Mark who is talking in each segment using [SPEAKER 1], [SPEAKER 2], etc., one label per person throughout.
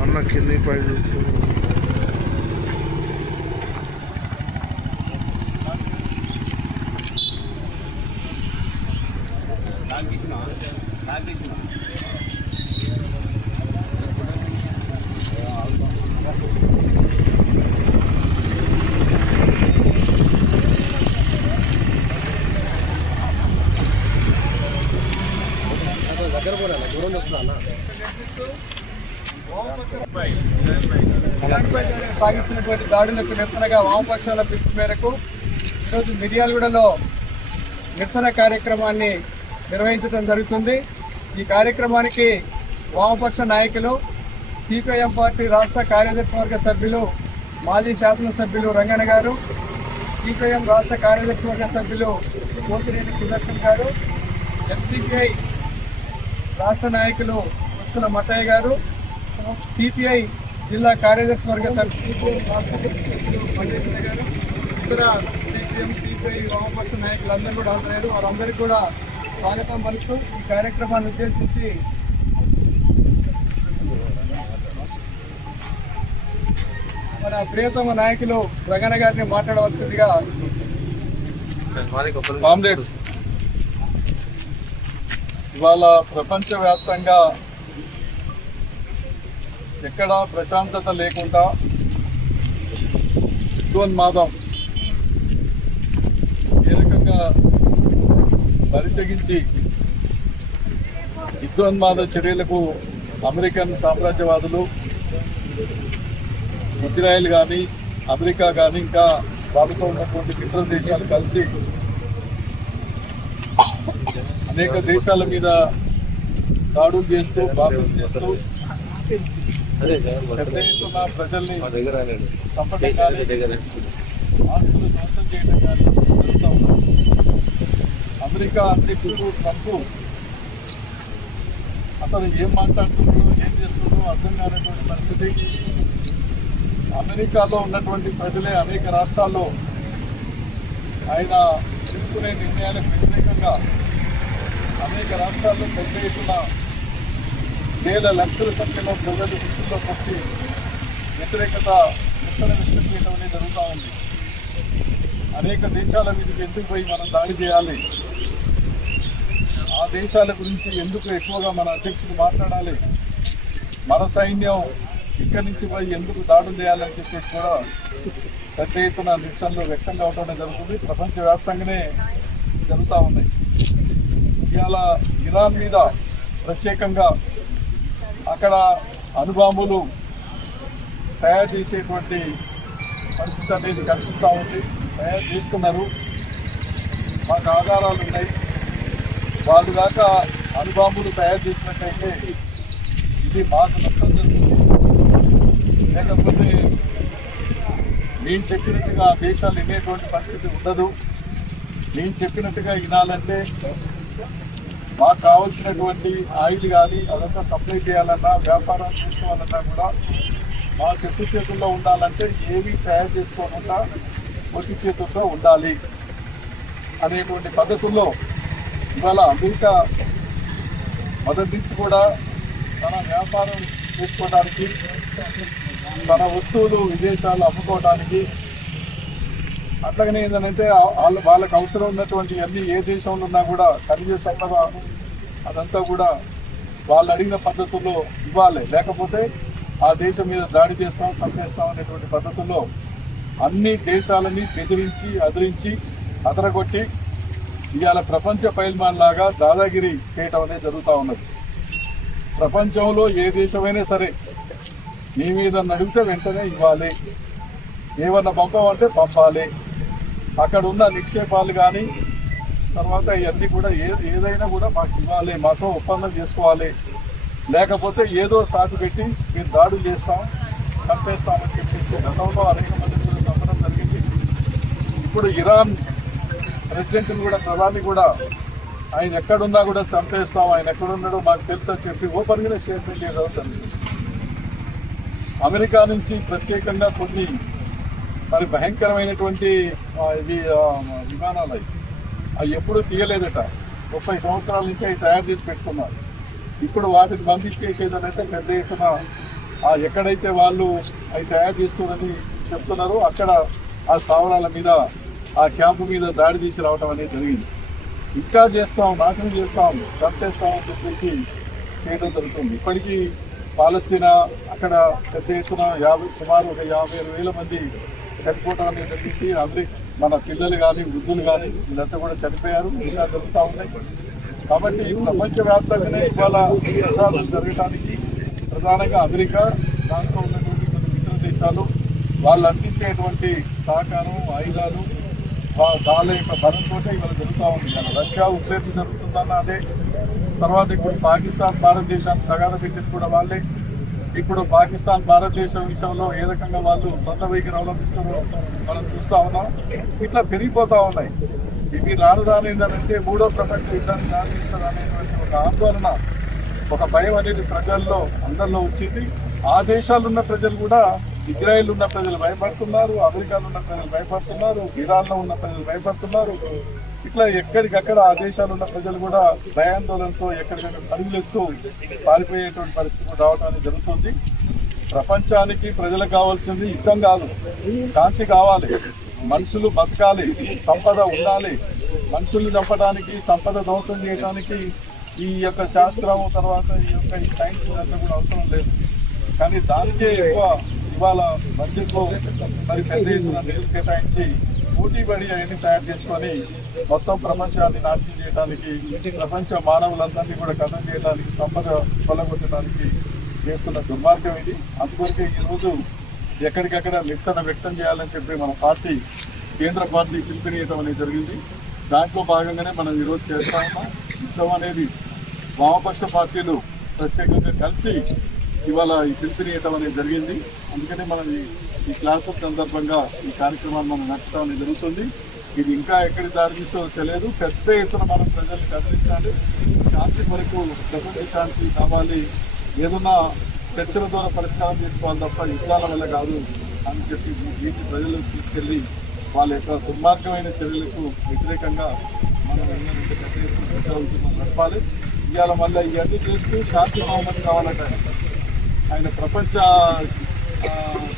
[SPEAKER 1] అన్న
[SPEAKER 2] కింది పై చూసి
[SPEAKER 1] సాగిస్తున్నటువంటి దాడులకు నిరసనగా వామపక్షాల పిలుపు మేరకు ఈరోజు మిర్యాలగూడలో నిరసన కార్యక్రమాన్ని నిర్వహించడం జరుగుతుంది. ఈ కార్యక్రమానికి వామపక్ష నాయకులు సిపిఐఎం పార్టీ రాష్ట్ర కార్యదర్శి వర్గ సభ్యులు మాజీ శాసనసభ్యులు రంగన్న గారు సిపిఐఎం రాష్ట్ర కార్యదర్శి వర్గ సభ్యులు పోతిరెడ్డి సుదర్శన్ గారు ఎంసీపీఐ రాష్ట్ర నాయకులు వస్తున్న మట్టయ్య గారు సిపిఐ జిల్లా కార్యదర్శి వర్గ సభ్యులు మల్లేశ్వర గారు ఇతర సిపిఎం సిపిఐ వామపక్ష నాయకులందరూ కూడా హాజరయ్యారు. వారందరికీ కూడా స్వాగతం పలుకుతూ ఈ కార్యక్రమాన్ని ఉద్దేశించి మన ప్రియతమ నాయకులు రంగన్న గారిని మాట్లాడవలసిందిగా ఇవాళ ప్రపంచవ్యాప్తంగా ఎక్కడా ప్రశాంతత లేకుండా విద్వన్మాదం ఏ రకంగా పరితగించి విద్వన్మాద చర్యలకు అమెరికన్ సామ్రాజ్యవాదులు ఇజ్రాయెల్ కానీ అమెరికా కానీ ఇంకా వాళ్ళతో ఉన్నటువంటి మిత్ర దేశాలు కలిసి అనేక దేశాల మీద దాడులు చేస్తూ బాధలు చేస్తూ ప్రజల్ని ఆస్తులు నాశనం చేయడం కానీ జరుగుతూ. అమెరికా అధ్యక్షుడు ట్రంప్ అతను ఏం మాట్లాడుతున్నాడో ఏం చేస్తున్నాడో అర్థం కానటువంటి పరిస్థితి. అమెరికాలో ఉన్నటువంటి ప్రజలే అనేక రాష్ట్రాల్లో ఆయన తీసుకునే నిర్ణయాలకు వ్యతిరేకంగా అనేక రాష్ట్రాల్లో పెద్ద ఎత్తున వేల లక్షల సంఖ్యలో ప్రజలు గుర్తుల్లోకి వచ్చి వ్యతిరేకత నిరసన వ్యక్తం చేయడం అనేది జరుగుతూ ఉంది. అనేక దేశాల మీదకి ఎందుకు పోయి మనం దాడి చేయాలి? ఆ దేశాల గురించి ఎందుకు ఎక్కువగా మన అధ్యక్షుడు మాట్లాడాలి? మన సైన్యం ఇక్కడి నుంచి పోయి ఎందుకు దాడులు చేయాలని చెప్పేసి కూడా పెద్ద ఎత్తున నిరసనలు వ్యక్తం కావడం జరుగుతుంది. ప్రపంచవ్యాప్తంగానే జరుగుతూ ఉన్నాయి. ఇవాళ ఇరాన్ మీద ప్రత్యేకంగా అక్కడ అణుబాంబులు తయారు చేసేటువంటి పరిస్థితి అనేది కనిపిస్తూ ఉంది. తయారు చేస్తున్నారు. మాకు ఆధారాలు ఉన్నాయి. వాళ్ళు దాకా అణుబాంబులు తయారు చేసినట్టయితే ఇది మాకు నష్టం జరుగుతుంది. లేకపోతే నేను చెప్పినట్టుగా దేశాలు వినేటువంటి పరిస్థితి ఉండదు. నేను చెప్పినట్టుగా వినాలంటే మాకు కావాల్సినటువంటి ఆయిల్ కానీ అదంతా సప్లై చేయాలన్నా వ్యాపారం చేసుకోవాలన్నా కూడా మా చెట్టు చేతుల్లో ఉండాలంటే ఏవి తయారు చేసుకోకుండా ఒట్టి చేతుల్లో ఉండాలి అనేటువంటి పద్ధతుల్లో ఇవాళ అమెరికా మొదటి నుంచి కూడా తన వ్యాపారం చేసుకోవడానికి తన వస్తువులు విదేశాలు అమ్ముకోవడానికి అట్లాగనే ఏంటంటే వాళ్ళ వాళ్ళకి అవసరం ఉన్నటువంటి అన్ని ఏ దేశంలో ఉన్నా కూడా ఖనిజ సంపద అదంతా కూడా వాళ్ళు అడిగిన పద్ధతుల్లో ఇవ్వాలి. లేకపోతే ఆ దేశం మీద దాడి చేస్తాం చంపేస్తాం అనేటువంటి పద్ధతుల్లో అన్ని దేశాలని బెదిరించి అదిరించి అదరగొట్టి ఇవాళ ప్రపంచ పైల్మాన్ లాగా దాదాగిరి చేయటం అనేది జరుగుతూ ఉన్నది. ప్రపంచంలో ఏ దేశమైనా సరే నీ మీద అడిగితే వెంటనే ఇవ్వాలి. ఏమన్నా పంపమంటే పంపాలి. అక్కడ ఉన్న నిక్షేపాలు కానీ తర్వాత ఇవన్నీ కూడా ఏ ఏదైనా కూడా మాకు ఇవ్వాలి మాతో ఒప్పందం చేసుకోవాలి. లేకపోతే ఏదో సాకు పెట్టి మీరు దాడులు చేస్తాం చంపేస్తామని చెప్పేసి గతంలో అనేక మంది కూడా చంపడం జరిగింది. ఇప్పుడు ఇరాన్ ప్రెసిడెంట్ని కూడా ప్రధాని కూడా ఆయన ఎక్కడున్నా కూడా చంపేస్తాం ఆయన ఎక్కడున్నాడో మాకు తెలుసు అని చెప్పి ఓపెన్గానే స్టేట్మెంట్ ఏదవుతుంది అమెరికా నుంచి ప్రత్యేకంగా కొన్ని మరి భయంకరమైనటువంటి ఇది ఇవి విమానాలు అవి. అవి ఎప్పుడూ తీయలేదట. ముప్పై సంవత్సరాల నుంచి అవి తయారు చేసి పెట్టుకున్నారు. ఇప్పుడు వాటిని పంపించేసేదనైతే పెద్ద ఎత్తున ఎక్కడైతే వాళ్ళు అవి తయారు చేస్తుందని చెప్తున్నారో అక్కడ ఆ స్థావరాల మీద ఆ క్యాంపు మీద దాడి తీసి రావటం అనేది జరిగింది. ఇంకా చేస్తాం నాశనం చేస్తాం చంపేస్తాం అని చెప్పేసి చేయడం జరుగుతుంది. ఇప్పటికీ పాలస్తీనా అక్కడ పెద్ద ఎత్తున యాభై సుమారు ఒక యాభై వేల మంది చనిపోవడానికి అనేది జరిగింది మన పిల్లలు కానీ వృద్ధులు కానీ వీళ్ళంతా కూడా చనిపోయారు. ఇంకా జరుగుతూ ఉన్నాయి కాబట్టి ప్రపంచవ్యాప్తంగానే ఇవాళ యుద్ధాలు జరగడానికి ప్రధానంగా అమెరికా దాంట్లో ఉన్నటువంటి కొన్ని మిత్ర దేశాలు వాళ్ళు అందించేటువంటి సహకారం ఆయుధాలు వా- వాళ్ళ యొక్క బలంతో ఇవాళ జరుగుతూ ఉంది. రష్యా ఉక్రెయిన్ జరుగుతుందన్న అదే. తర్వాత ఇప్పుడు పాకిస్తాన్ భారతదేశాన్ని తగాద పెట్టింది కూడా వాళ్ళే. ఇప్పుడు పాకిస్తాన్ భారతదేశం విషయంలో ఏ రకంగా వాళ్ళు సొంత వైఖరి అవలంబిస్తున్నారో మనం చూస్తా ఉన్నాం. ఇట్లా పెరిగిపోతూ ఉన్నాయి. ఇవి రాను రాను ఏంటంటే మూడో ప్రపంచ యుద్ధాన్ని దారితీస్తారు అనేటువంటి ఒక ఆందోళన ఒక భయం అనేది ప్రజల్లో అందరిలో వచ్చింది. ఆ దేశాలు ఉన్న ప్రజలు కూడా ఇజ్రాయెల్ ఉన్న ప్రజలు భయపడుతున్నారు అమెరికాలో ఉన్న ప్రజలు భయపడుతున్నారు ఇరాన్లో ఉన్న ప్రజలు భయపడుతున్నారు. ఇట్లా ఎక్కడికక్కడ ఆ దేశాలు ఉన్న ప్రజలు కూడా భయాందోళనతో ఎక్కడికక్కడ పరుగులెత్తు పారిపోయేటువంటి పరిస్థితి కూడా రావడం అనేది జరుగుతుంది. ప్రపంచానికి ప్రజలకు కావాల్సింది యుద్ధం కాదు శాంతి కావాలి మనుషులు బతకాలి సంపద ఉండాలి. మనుషుల్ని చంపడానికి సంపద ధ్వంసం చేయడానికి ఈ యొక్క శాస్త్రం తర్వాత ఈ యొక్క ఈ సైన్స్ అంతా కూడా అవసరం లేదు. కానీ దానికే ఎక్కువ ఇవాళ బడ్జెట్లో మరి పెద్ద ఎత్తున నిధులు కేటాయించి పోటీ పడి అవన్నీ తయారు చేసుకొని మొత్తం ప్రపంచాన్ని నాశనం చేయడానికి ప్రపంచ మానవులందరినీ కూడా కథం చేయడానికి సంపద కొల్లగొట్టడానికి చేస్తున్న దుర్మార్గం ఇది. అందుకొరకే ఈరోజు ఎక్కడికక్కడ నిరసన వ్యక్తం చేయాలని చెప్పి మన పార్టీ కేంద్ర పార్టీ పిలుపునియటం అనేది జరిగింది. దాంట్లో భాగంగానే మనం ఈరోజు చేస్తా ఉన్నాం. యుద్ధం అనేది వామపక్ష పార్టీలు ప్రత్యేకంగా కలిసి ఇవాళ ఈ పిలుపునియటం అనేది జరిగింది. అందుకనే మనం ఈ క్లాస్ సందర్భంగా ఈ కార్యక్రమాన్ని మనం నడపడం జరుగుతుంది. ఇది ఇంకా ఎక్కడి దారి తెలియదు. పెద్ద ఎత్తున మనం ప్రజల్ని కదిలించాలి శాంతి వరకు ప్రపంచ శాంతి కావాలి. ఏదన్నా చర్చల ద్వారా పరిష్కారం తీసుకోవాలి తప్ప యుద్ధాల వల్ల కాదు అని చెప్పి వీటి ప్రజలకు తీసుకెళ్ళి వాళ్ళ యొక్క దుర్మార్గమైన చర్యలకు వ్యతిరేకంగా మనం పెద్ద ఎత్తున ప్రచార ఉద్యమం నడపాలి. ఇవాళ మళ్ళీ ఇవన్నీ చేస్తూ శాంతి బహుమతి కావాలంటే ఆయన ప్రపంచ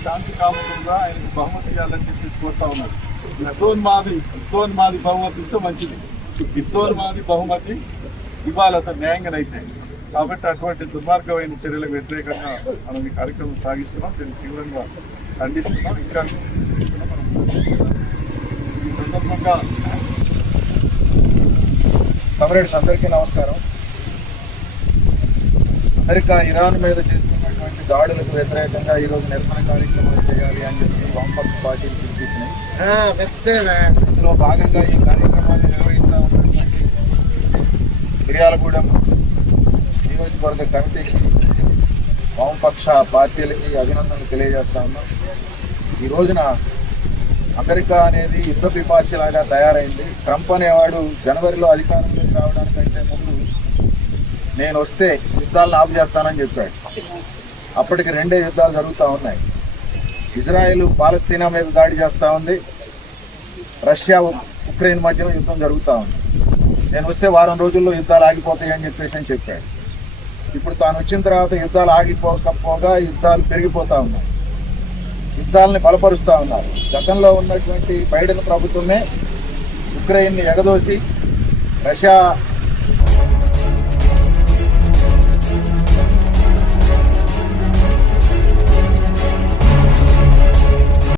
[SPEAKER 1] శాంతి కాకుండా ఆయనకు బహుమతి ఇవ్వాలని చెప్పేసి కోరుతా ఉన్నారు యుద్ధోన్మాది మాది బహుమతి ఇస్తే మంచిది. యుద్ధోన్మాది బహుమతి ఇవ్వాలి అసలు న్యాయంగానైతే కాబట్టి అటువంటి దుర్మార్గమైన చర్యలకు వ్యతిరేకంగా మనం ఈ కార్యక్రమం సాగిస్తున్నాం. దీన్ని తీవ్రంగా ఖండిస్తున్నాం. ఇంకా ఈ సందర్భంగా
[SPEAKER 3] కమరేడ్స్ అందరికీ నమస్కారం. అమెరికా ఇరాన్ మీద చేస్తున్న దాడులకు వ్యతిరేకంగా ఈరోజు నిరసన కార్యక్రమాలు చేయాలి అని చెప్పి వామపక్ష పార్టీలు పిలిపించినాయి. ఇందులో భాగంగా ఈ కార్యక్రమాన్ని నిర్వహిస్తా ఉన్నటువంటి మిర్యాలగూడెం నియోజకవర్గ కమిటీకి వామపక్ష పార్టీలకి అభినందనలు తెలియజేస్తా ఉన్నాం. ఈ రోజున అమెరికా అనేది యుద్ధ పిపాసిలాగా తయారైంది. ట్రంప్ అనేవాడు జనవరిలో అధికారంలోకి రావడానికంటే ముందు నేను వస్తే యుద్ధాలను ఆపు చేస్తానని చెప్పాడు. అప్పటికి రెండే యుద్ధాలు జరుగుతూ ఉన్నాయి. ఇజ్రాయెల్ పాలస్తీనా మీద దాడి చేస్తూ ఉంది. రష్యా ఉక్రెయిన్ మధ్యన యుద్ధం జరుగుతూ ఉంది. నేను వస్తే వారం రోజుల్లో యుద్ధాలు ఆగిపోతాయి అని చెప్పేసి అని చెప్పాడు ఇప్పుడు తాను వచ్చిన తర్వాత యుద్ధాలు ఆగిపోకపోగా యుద్ధాలు పెరిగిపోతూ ఉన్నాయి. యుద్ధాలని బలపరుస్తూ ఉన్నారు. గతంలో ఉన్నటువంటి బైడెన్ ప్రభుత్వమే ఉక్రెయిన్ని ఎగదోసి రష్యా